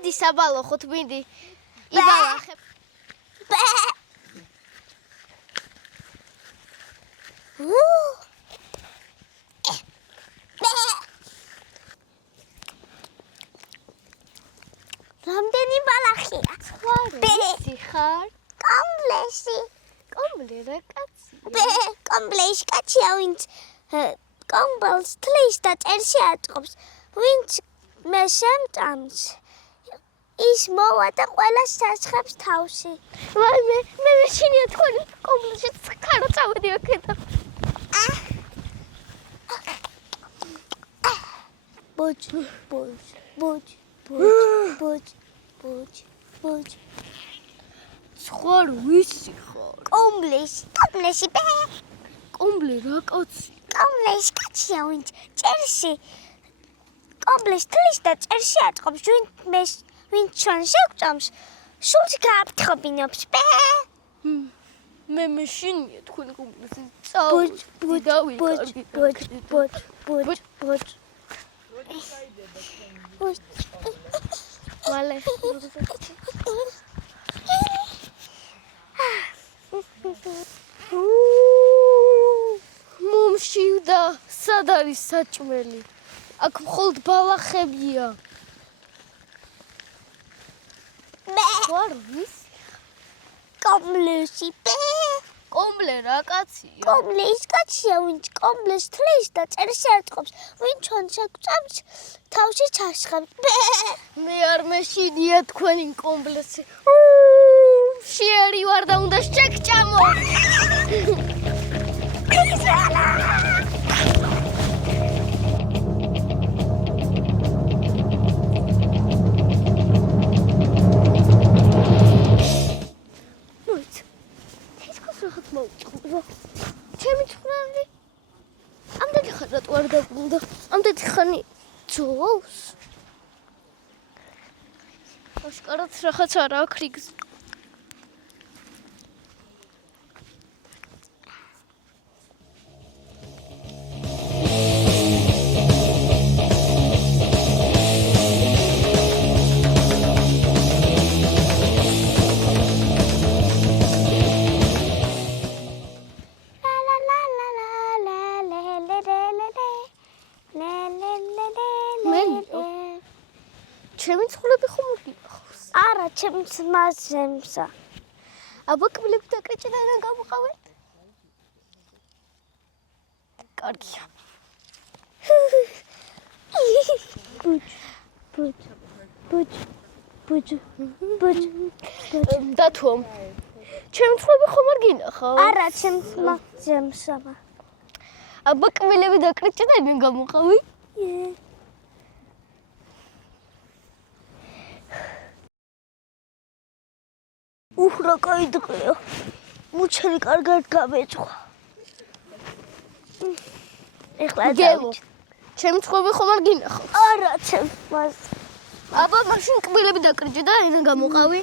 Adi sabaloxot მინდი. იბალახებ. რამდენი ბალახია? ხარ? ხარ? კომპლექსი. კომბლე რა კაცი? კომპლექსი კაცია, ვინც კომბლს თლის და წერში აწყობს, ვინც მე შემტამს. ის მოვა და ყველას საცხებს თავში. ვაიმე, მე მეშინია თქვენი კომბლში ხარო წავედი აქედან. ბოჭ. ხარ ვისი ხარ? კომპლექსი ბე. კომბლე რა კაცი? კომპლექსი კაცია, ვინც წერში კომპლექსს თლის და წერში აწყობს, ვინც ჩვენ შევწამს, სულს გააფრთხობინებს ბე. მე მეშინია თქვენი კომბლში წავედი. ბოჭ. ვალე. მომშივდა, სად არის საჭმელი? აქ მხოლოდ ბალახებია. ხარ ვის? კომპლექსი ბე. კომბლე რა კაცია? კომპლექსი კაცია, ვინც კომპლექსს თლის და წერში აწყობს, ვინც ჩვენ შევწამს, თავში ჩასხებს ბე. მე არ მეშინია თქვენი კომბლესი. შიერი ვარ და უნდა შეგჭამო. ჩემი ცხრალი. ამდენი ხარ რატო არ დაგვიდა? ამდენი ხანი ძოვს? აშკარად რაღაც არა აქ რიგზე. ჩემი ცხრები ხომ გიყავს? არა, ჩემს მასემსა. აბა კბილები დაკრეჭიდან გამოყავეთ? კარგია. ბუჭ. დათო. ჩემი ცხრები ხომ არ გინახავ? არა, ჩემს მასემსა. აბა კბილები დაკრეჭიდან გამოყავი? რა კაი დღეა. მუჩელი კარგად გამეჭვა. ეხლა გელო. ჩემი ცხრები ხომ არ გინახავ? არა, ჩემს მას. აბა მაშინ კბილები დაკრეჭიდან გამოყავი?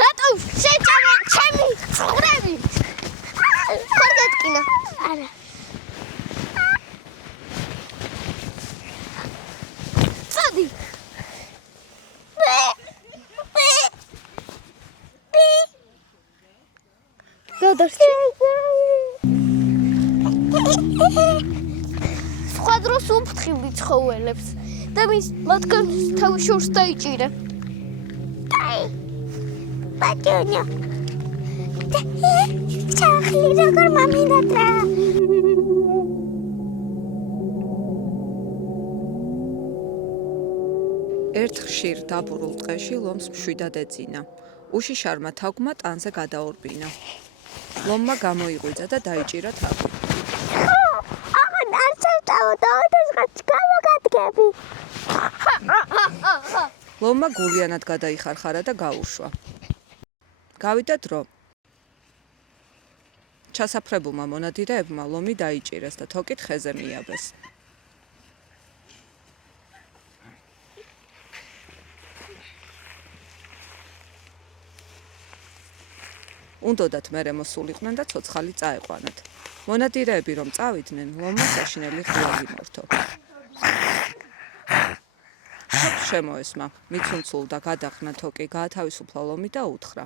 რატო შეჭამა ჩემი ცხრები? ხარ გეტკინა? არა. წადი. გადარჩი. სხვა დროს უფრთხილდი ცხოველებს და მათგან თავი შორს დაიჭირე. ბატონო. ჩახლი როგორ მამინატრა. ერთ ხშირ დაბურულ ტყეში ლომს მშვიდად ეძინა. უშიშარმა თაგვმა ტანზე გადაორბინა. ლომმა გამოიღვიძა და დაიჭირა თავი. აღარ არ შევტავო და ოდესღაც გამოგადგები. ლომმა გულიანად გადაიხარხარა და გაუშვა. გავიდა დრო. ჩასაფრებულმა მონადირეებმა ლომი დაიჭირეს და თოკით ხეზე მიაბეს. უნდოდათ მერე მოსულიყვნენ და ცოცხალი წაეყვანათ. მონადირეები რომ წავიდნენ, ლომმა საშინელი ხვიარი მორთო. შემოესმა, მიცუნცულდა გადახნა თოკი, გაათავისუფლა ლომი და უთხრა: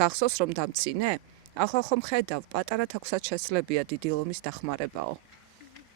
"გახსოვს რომ დამცინე? ახლა ხომ ხედავ, პატარა თაგვსაც შესძლებია დიდი ლომის დახმარებაო."